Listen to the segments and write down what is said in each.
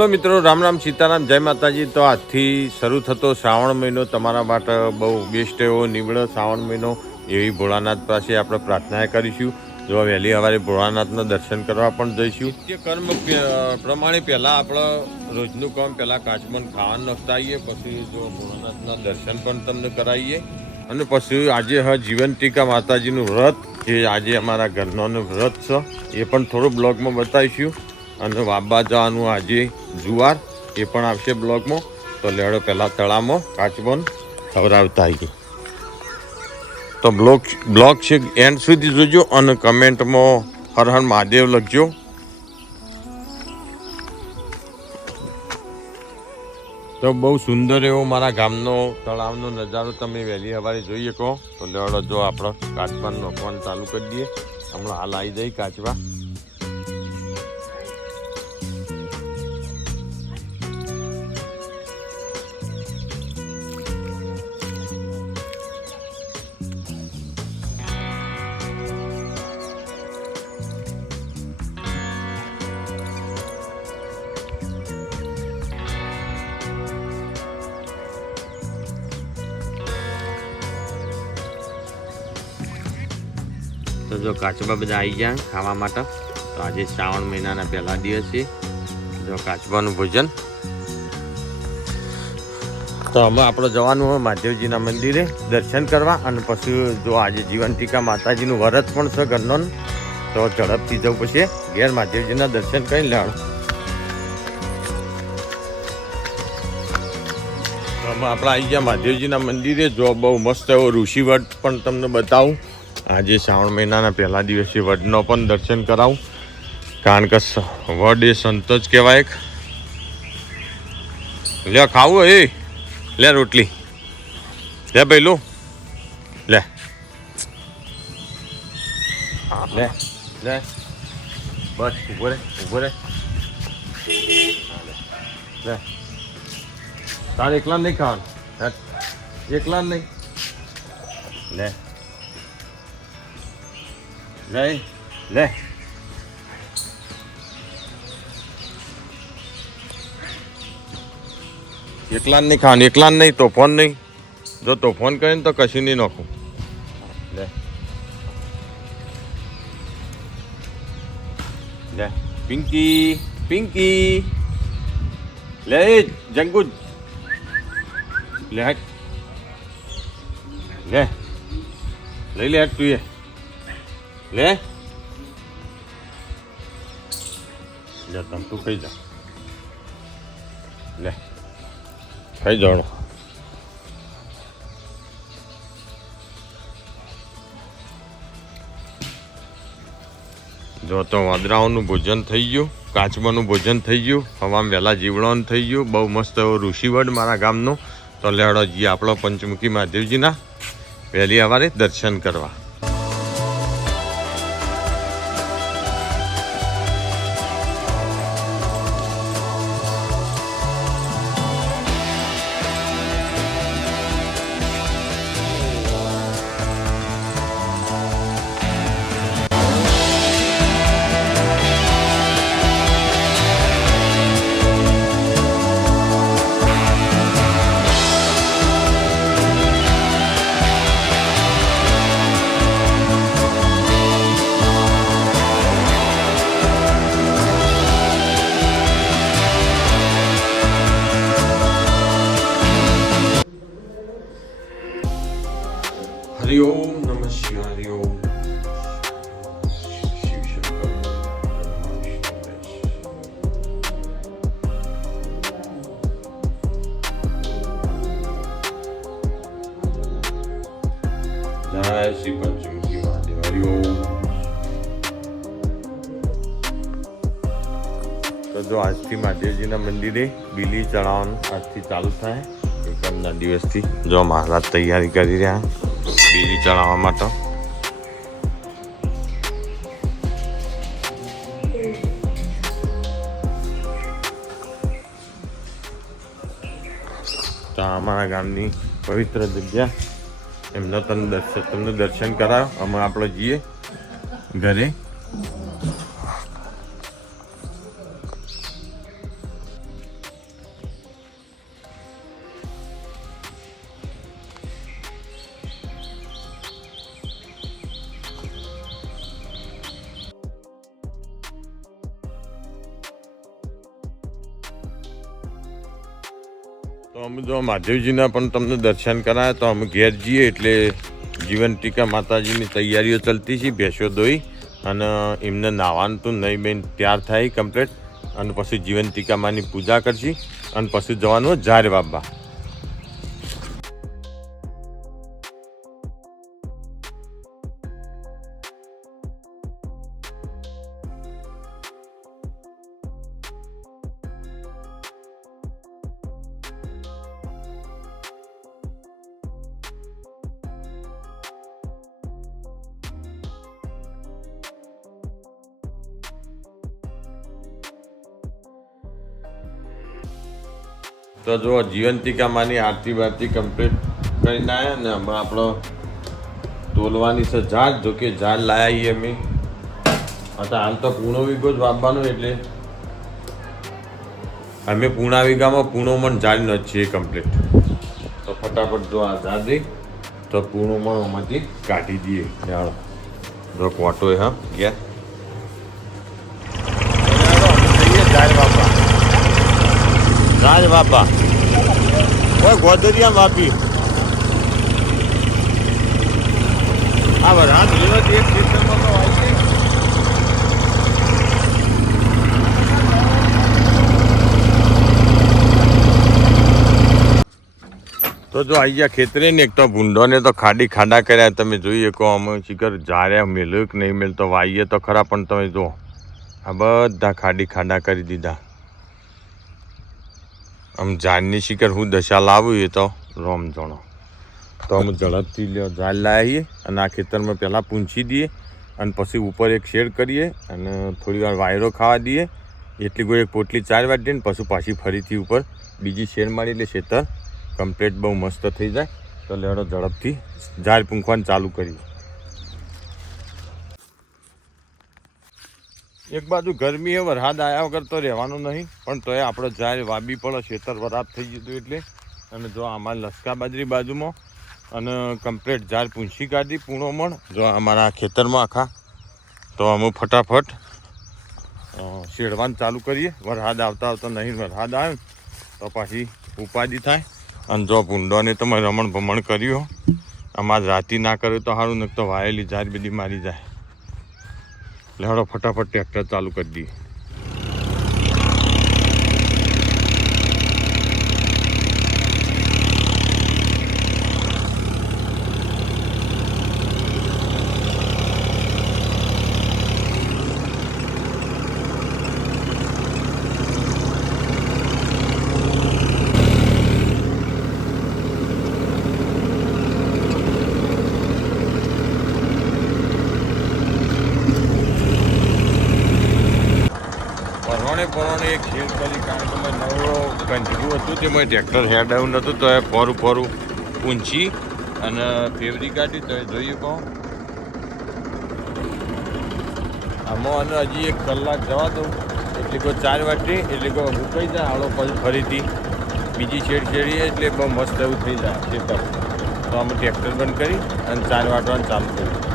Hello મિત્રો રામ રામ સીતારામ જય માતાજી. તો આજથી શરૂ થતો શ્રાવણ મહિનો તમારા માટે બહુ બેસ્ટ એવો નીવડો શ્રાવણ મહિનો. એવી ભોળાનાથ પાસે આપણે પ્રાર્થના કરીશું. જો વહેલી સવારે ભોળાનાથના દર્શન કરવા પણ જઈશું. નિત્ય કર્મ પ્રમાણે પહેલાં આપણે રોજનું કામ પહેલાં કાચમન ખાવાનું નખતાઈએ પછી જો ભોળાનાથના દર્શન પણ તમને કરાવીએ. અને પછી આજે હ જીવન ટીકા માતાજીનું વ્રત જે આજે અમારા ઘરનો વ્રત છે. એ પણ થોડું બ્લોગમાં બતાવીશું. અને વાબા જવાનું આજે જુવાર, એ પણ આવશે બ્લોગમાં. તો લેડો પહેલાં તળામાં કાચબોન ખવડાવતા આવીએ. તો બ્લોગ બ્લોગ છે એન્ડ સુધી જોજો અને કમેન્ટમાં હર હર મહાદેવ લખજો. તો બહુ સુંદર એવો મારા ગામનો તળાવનો નજારો તમે વહેલી સવારે જોઈએ કહો તો લેવડો જો આપણે કાચબાન નોખવાનું ચાલુ કરી દઈએ. હમણાં હાલ આવી જાય કાચબા. કાચબા બધા આવી ગયા ખાવા માટે. તો આજે શ્રાવણ મહિનાના પહેલા દિવસે જો કાચબાનું ભોજન. તો અમે આપણે જવાનું હોય મહાદેવજીના મંદિરે દર્શન કરવા અને પછી જો આજે જીવન ટીકા માતાજીનું વ્રત પણ છે ઘરનો, તો ઝડપથી જવું પછી ઘેર મહાદેવજીના દર્શન કરી લેવાનું. આપણે આવી ગયા મહાદેવજીના મંદિરે. જો બહુ મસ્ત એવો ઋષિવટ પણ તમને બતાવું. આજે શ્રાવણ મહિનાના પહેલા દિવસે વડનો પણ દર્શન કરાવું. કારણ કે વડ એ સંત જ કહેવાય એક. લે, ખાવું એ. લે, રોટલી. લે પેલું લે. લે લે. બસ, ઊભો રે ઊભો રે. લે. લે. તારે એકલા નહીં ખાવાનું. એકલા નહીં? લે. લે લે એકલા નહીં ખાવાનું એકલા નહીં તોફાન નહીં. જો તોફાન કરે ને તો કશું નહીં નાખું. લે લે પિંકી પિંકી લે જંગુ લે. લે લઈ લે તું એ લે. લે, તમ તું ખાઈ જા. લે, ખાઈ જાણો જો તો વાદરાઓનું ભોજન થઈ ગયું, કાચબાનું ભોજન થઈ ગયું, હવામાં વહેલા જીવડાનું થઈ ગયું, બહુ મસ્ત એવો ઋષિવડ મારા ગામનું. તો લેડો જઈએ આપણો પંચમુખી મહાદેવજીના. વહેલી અમારે દર્શન કરવા. આજથી મંદિરે બીલી ચડાવવાનું આજથી ચાલુ થાય. એકમના દિવસથી જો મહારાજ તૈયારી કરી રહ્યા બીલી ચડાવવા માટે. અમારા ગામની પવિત્ર જગ્યા. એમનો તમને દર્શન તમને દર્શન કરાવો અમે આપણે જઈએ ઘરે. તો મહાદેવજીના પણ તમને દર્શન કરાયા તો અમે ઘેર જઈએ એટલે જીવન ટીકા માતાજીની તૈયારીઓ ચાલતી છે, ભેંસો દોઈ અને એમને નાવાનું તો નહીં બેન તૈયાર થાય કમ્પ્લીટ અને પછી જીવંતિકા માની પૂજા કરશી અને પછી જવાનું ઝાર બાબા તો જો જીવંતિકામાંની આરતી બારતી કમ્પ્લીટ કરીને આવ્યા ને હમણાં આપણો તોલવાની છે ઝાડ, જો કે ઝાડ લાયા અમે. હતા હાલ તો પૂણો વીઘો જ વાપવાનો એટલે. અમે પૂણા વીઘામાં પૂણો મણ ઝાડ ન છીએ કમ્પ્લીટ તો ફટાફટ જો આ ઝાડ તો પૂણો મણ આમાંથી કાઢી દઈએ. ચાલો જો કોટો હા, ગયા ઝાડ બાપા રાજ બાપા ઓય ગોદરિયા માપી આ વરાત લેવાથી એક ખેતરમાં તો આવી ગઈ. તો જો આઈ ગયા ખેતરે ને એક તો ભૂંડોને તો ખાડી ખાડા કર્યા તમે જોઈએ કહો અમે શિખર જાર્યા મેલ્યું કે નહીં મેલ તો વાઈએ તો ખરા પણ તમે જો આ બધા ખાડી ખાડા કરી દીધા આમ ઝાડની શિકર હું દશા લાવું એ તો રોમ જણો. તો અમે ઝડપથી ઝાડ લાવીએ અને આ ખેતરમાં પહેલાં પૂંછી દઈએ અને પછી ઉપર એક શેડ કરીએ અને થોડી વાર વાયરો ખાવા દઈએ. એટલી કોઈ એક પોટલી ચાર વાટીએ ને પછી પાછી ફરીથી ઉપર બીજી શેડ મારી એટલે ખેતર કમ્પ્લેટ બહુ મસ્ત થઈ જાય. તો લેડો ઝડપથી ઝાડ પૂંખવાનું ચાલુ કરીએ. એક બાજુ ગરમી એ વરસાદ આવ્યા વગર તો રહેવાનું નહીં. પણ તોય આપણે જાય વાબી પડે ખેતર વરાપ થઈ ગયું એટલે. અને જો અમારા લસકા બાજરી બાજુમાં અને કમ્પ્લીટ ઝાડ પૂંછી કાઢી, પૂણો મણ. જો અમારા ખેતરમાં આખા. તો અમે ફટાફટ શેડવાન ચાલુ કરીએ. વરસાદ આવતા આવતા નહીં વરસાદ આવે તો પાછી ઉપાધિ થાય. અને જો ભૂંડોને તમે રમણ ભમણ કર્યું આમાં રાતી ના કર્યું તો સારું નહીં તો વાયેલી ઝાડ બધી મારી જાય. લેવડો ફટાફટ ટ્રેક્ટર ચાલુ કરી દઈએ. કરી કારણ કે મેં નવો કંજરું હતું તેમાં ટ્રેક્ટર હેડ આવ્યું નહોતું તો એ ફોરું અને ફેવરી કાઢી તો જોઈએ કહો. આમાં અને હજી એક કલાક જવા દઉં. એટલે કોઈ ચાર વાગે એટલે કોઈ ઉકાઈ જાય, હાલો પછી ફરીથી બીજી છેડ શેડીએ એટલે બહુ મસ્ત એવું થઈ જાય ખેતર. તો અમે ટ્રેક્ટર બંધ કરી અને ચાર વાટવાનું ચાલુ કર્યું.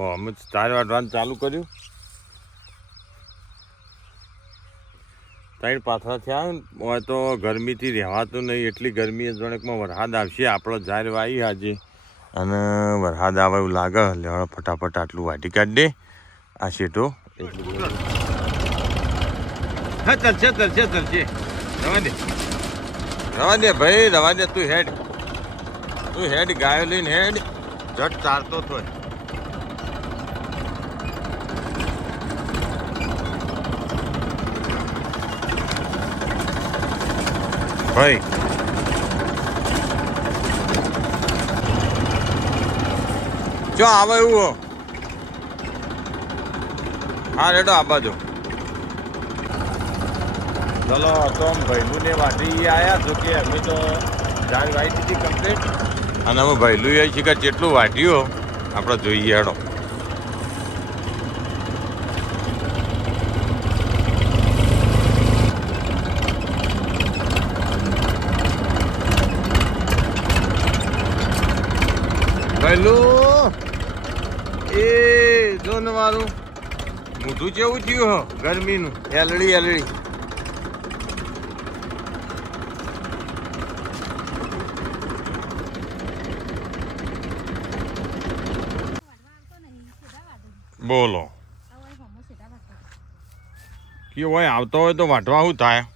જો અમે ચાર વાટવાનું ચાલુ કર્યું. ત્રણ પાથરા થયા હોય તો ગરમીથી રહેવાતું નહીં, એટલી ગરમી જણકમાં વરસાદ આવશે, આપણો જાર વાઈ આજે. અને વરસાદ આવે એવું લાગે લેવા ફટાફટ આટલું વાટી કાઢી દે. આ બધું. હા તરશે તરશે તરશે રવા દે. રવા દે ભાઈ, રવા દે, તું હેડ. તું હેડ, ગાયો લઈને હેડ. જટ ચારતો થોય ભાઈ. જો આવે એવું હો. રેડો આ બાજુ. ચલો તો ભાઈલું ને વાટી આયા જો કે અમે તો જાણ વાઈ હતી કમ્પ્લીટ અને અમે ભાઈલું એ શીખર જેટલું વાટ્યું આપણે જોઈએ હેડો. પહેલું એ જોન વાળું મોઢું જેવું થયું હો ગરમીનું? એલડી એલડી બોલો. કે હોય આવતો હોય તો વાંટવા શું થાય?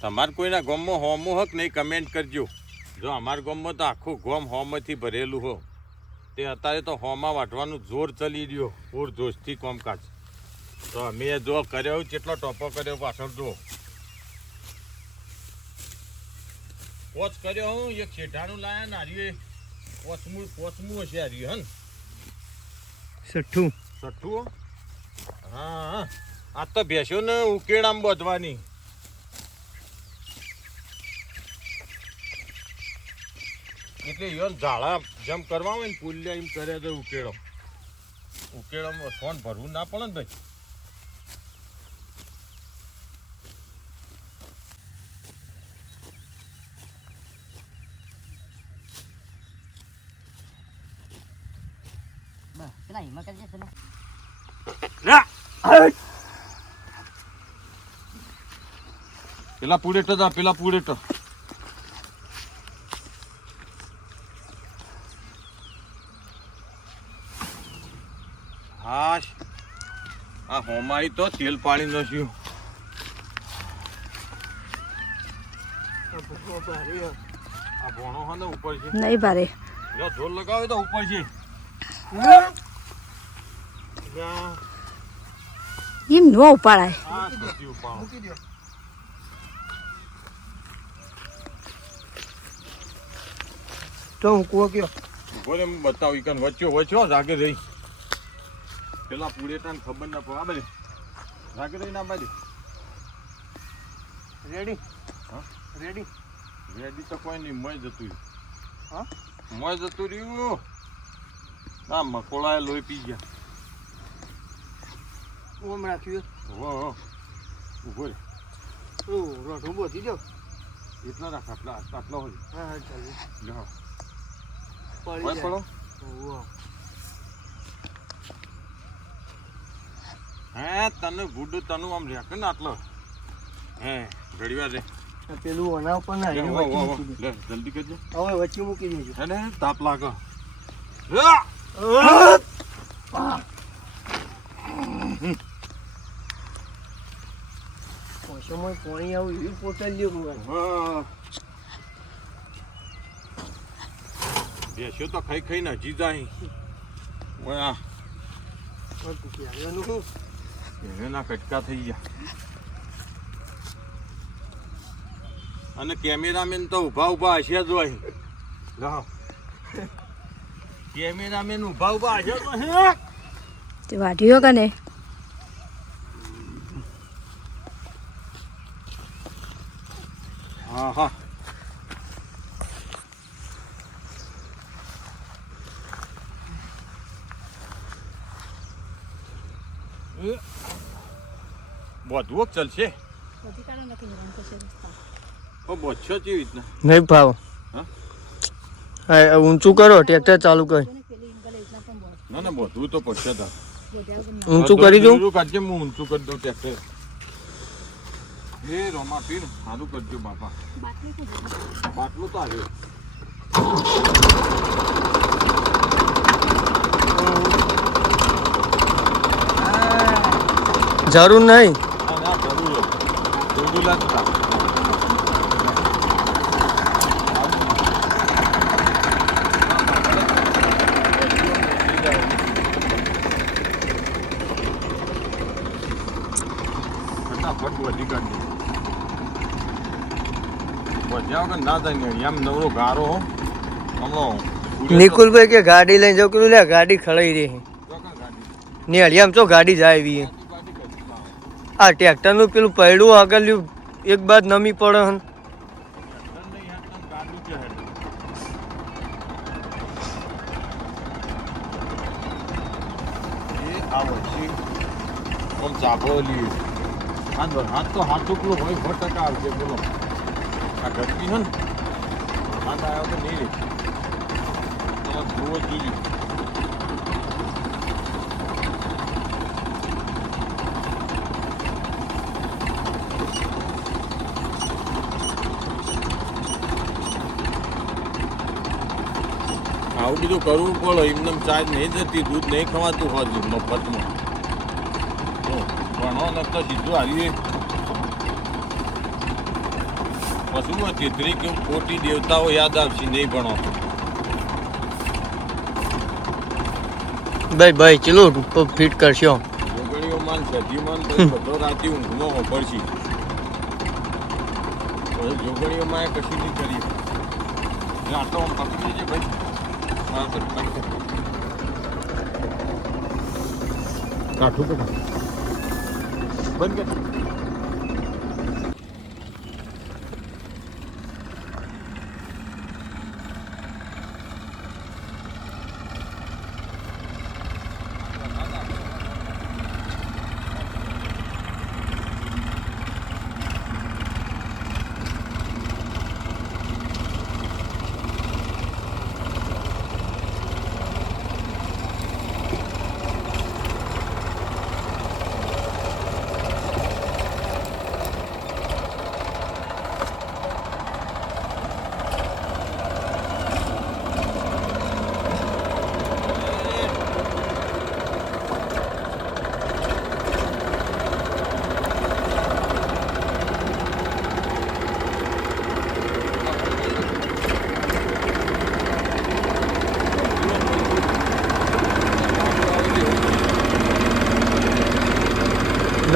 તમારે કોઈના ગોમમાં હોમો હક નહીં કમેન્ટ કરજો. જો અમારા ગામમાં તો આખું ગોમ હોમથી ભરેલું હો. તે અત્યારે તો હોમાં વાટવાનું જોર ચલી રહ્યો પૂર જોશથી કોમકાજ. તો અમે જો કર્યો કેટલો ટોપો કર્યો પાછળ જો કોચ કર્યો હું એક શેઠાનું લાયા ને હાર્યું કોચમું કોચમું હશે હાર્યું હન? સઠ્ઠું. સઠ્ઠું? હા. આ તો ભેંસો ને ઉકેડામ બધવાની. એટલે યોન ઝાડા જેમ કરવા હોય ને પુલ્યા એમ કરે તો ઉકેડો. ઉકેડામાં ફોન ભરવું ના પડે ને ભાઈ. પેલા હિમા કરી છે પેલા. પેલા પુડેટ હતા પેલા પુડેટ હા આ હોમાઈ તો તેલ પાણી નસ્યું આ ભોણો હા ને ઉપર છે. નહીં ભારે. જો જોર લગાવે તો ઉપર છે. એમ નો ઉપાડાય. સુધી ઉપાડો. તો હું કુવો કયો બોલે બતાવ ઈ કન વચ્ચો વચ્ચો જાગે રહી. પેલા પુડેટાને ખબર ના પડે. આ બાજુ. જાગે રહી ના બાજુ? રેડી હા? રેડી રેડી તો કોઈ નહીં મોય જતું હા? મોય જતું રહ્યું? ના મકોળાએ લોહી પી ગયા. ઓમ રાખ્યું. હો ઊભો રે. ઓ રોઢું થઈ જાવ એટલા રાખ આટલા આટલા હોય. હા હા ચાલુ. પડી હોય જાય પડો ઓહો. હે તને ગુડું તનુ આમ રેક ને આટલો. હે ઘડીવાર રે. પેલું ઓના ઉપર ના લે, જલ્દી કરજે. હવે વચ્ચે મૂકી દેજો. અને તાપ લાગે. પાણી આવું એવી. હા. બેસ્યો તો ખાઈ ખાઈને હજી જાય. આ તું એના કટકા થઈ ગયા. અને કેમેરામેન તો ઊભા ઊભા હશે જ હોય. લાવ. કેમેરામેન ઊભા ઊભા હશે જ હોય. તે વાઢ્યો કને હા હા. બધું ચાલશે નહીં ભાવ. હા? હા ઊંચું કરો ટ્રેક્ટર ચાલુ કર. ના ના બધું તો પડશે ઊંચું કરી દઉં? કરજે હું ઊંચું કરી દઉં ટ્રેક્ટર. હે રોમા પીર સારું કરજો બાપા. બાટલું તો આવ્યો જરૂર નહીં ના ના જરૂર દોડું લાગતા ફટાફટ વધી કાઢી વધ્યા વગર ના થાય ને આમ નવરો ગારો હો નહીં. નિકુલભાઈ કે ગાડી લઈને જાવ કે ગાડી ખડાઈ રહી ને હળિયામ ચો ગાડી જાય એવી. આ ટ્રેક્ટરનું પેલું પૈડું આગળ એક બાદ નમી પડે હન. આ ઘટકી છે ને હાથ આવ્યો તો નહીં રે. તમે જુઓ જોઈએ આવું બધું કરવું પડે એમને ચાર્જ નહીં જતી દૂધ નહીં ખવાતું હોત મફતમાં ભણો નકર સીધું હારીએ પશુમાં ચિત્રી કે ખોટી દેવતાઓ યાદ આવશે નહીં ભણો. ભાઈ ભાઈ ચલો ફિટ કરશો. જોગણીઓ માન સજીમાન માન બધો રાતે ઊંઘમાં વાપરશે જોગણીઓમાં કશું નહીં કરી આટલો પકડી છે ભાઈ. હા તો બંધ કર. કાઠું તો કાઢ. બંધ કર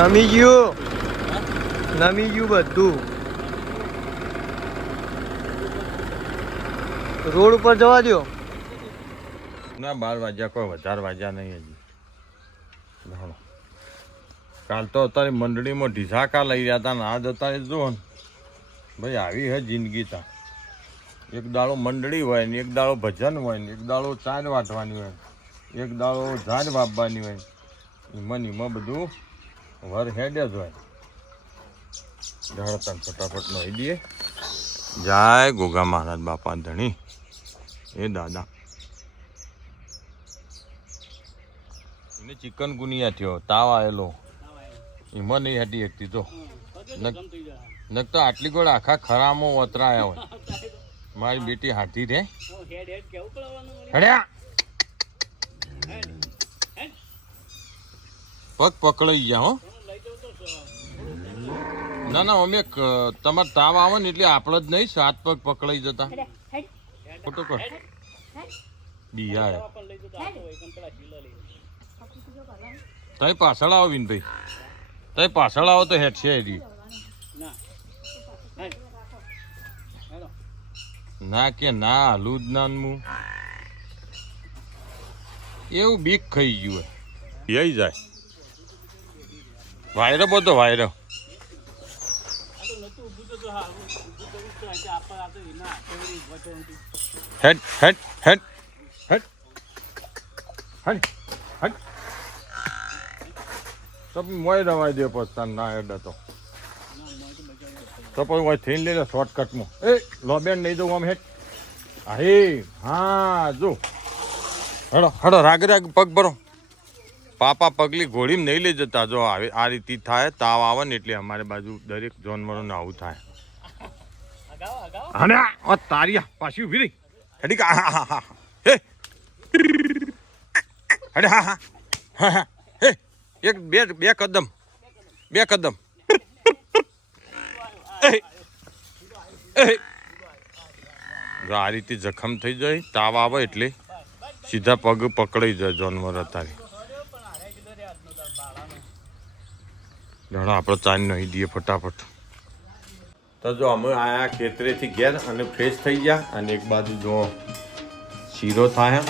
નમી ગયું. નમી ગયું બધું. રોડ ઉપર જવા દો ના, બાર વાગ્યા કોઈ વધારે વાગ્યા નહીં હજી. કાલ તો અત્યારે મંડળીમાં ઢીસાકા લઈ રહ્યા હતા ને આજ અત્યારે જો ને. ભાઈ, આવી હે જિંદગી તા. એક દાડો મંડળી હોય ને, એક દાડો ભજન હોય ને, એક દાડો ચાર વાટવાની હોય એક દાડો ઝાડ વાપવાની હોય એમાં એમાં બધું વર હેડે જ હોય. ઝાડ ફટાફટ નો દઈએ. જય ગોગા મહારાજ બાપા ધણી. એ દાદા. એને ચિકન ગુનિયા થયો તાવ આવેલો એમાં નહીં હતી એકતી તો નક તો આટલી ગોળ આખા ખરામાં વતરાયા હોય. મારી બેટી હાથી રે હડ્યા. પગ પકડાઈ ગયા હો. ના ના અમે તમારે તાવ આવે ને એટલે આપણે જ નહીં સાત પગ પકડાઈ જતા. ખોટો કર બિહાર. તય પાછળ આવો વિનભાઈ તય પાછળ આવો તો હેઠ છે એરી. ના. કે ના હાલું જ ના એવું બીક ખાઈ ગયું હે જાય. વાયરો બધો વાયરો. હેડ હેડ હેડ. હેડ. હેડ હેડ. તો મોય રવાય દે પછી ના હેડ તો. પછી મોય થઈને લઈને શોર્ટકટમાં એ લોબેન નહીં દઉં આમ હેડ. હા હા, જો. હડો હડો, રાગ રાગ, પગ ભરો. પાપા પગલી ઘોડીમાં નહીં લઈ જતા. જો આવે આ રીતે થાય, તાવ આવે ને એટલે અમારી બાજુ દરેક જાનવરોને આવું થાય. અને આ તારિયા પાછી ઊભી રહી. હેડી કા હા હા હા હે. હેડે હા હા. હા એક બે બે કદમ. બે કદમ. આ રીતે જખમ થઈ જાય તાવ આવે એટલે સીધા પગ પકડાઈ જાય જાનવર અત્યારે. જાણો આપણે ચાંદ નહીં દઈએ ફટાફટ. તો જો અમે આયા ખેતરેથી ઘેર અને ફ્રેશ થઈ ગયા અને એક બાજુ જો શીરો થાય.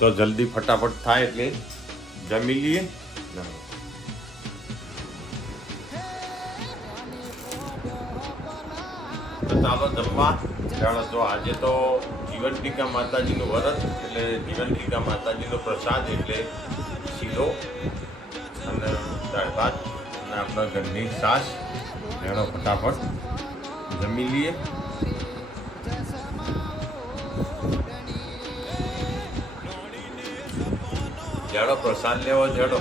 તો જલ્દી ફટાફટ થાય એટલે જમી લઈએ. તો ચાલો જમવા. ચાલો તો આજે તો જીવનટીકા માતાજીનું વ્રત, એટલે જીવનટીકા માતાજીનો પ્રસાદ, એટલે શીરો અને દાળ ભાત અને આપણા ઘરની સાસ એનો ફટાફટ જમી લઈએ. જાડો પ્રસાદ લેવો, જેડો.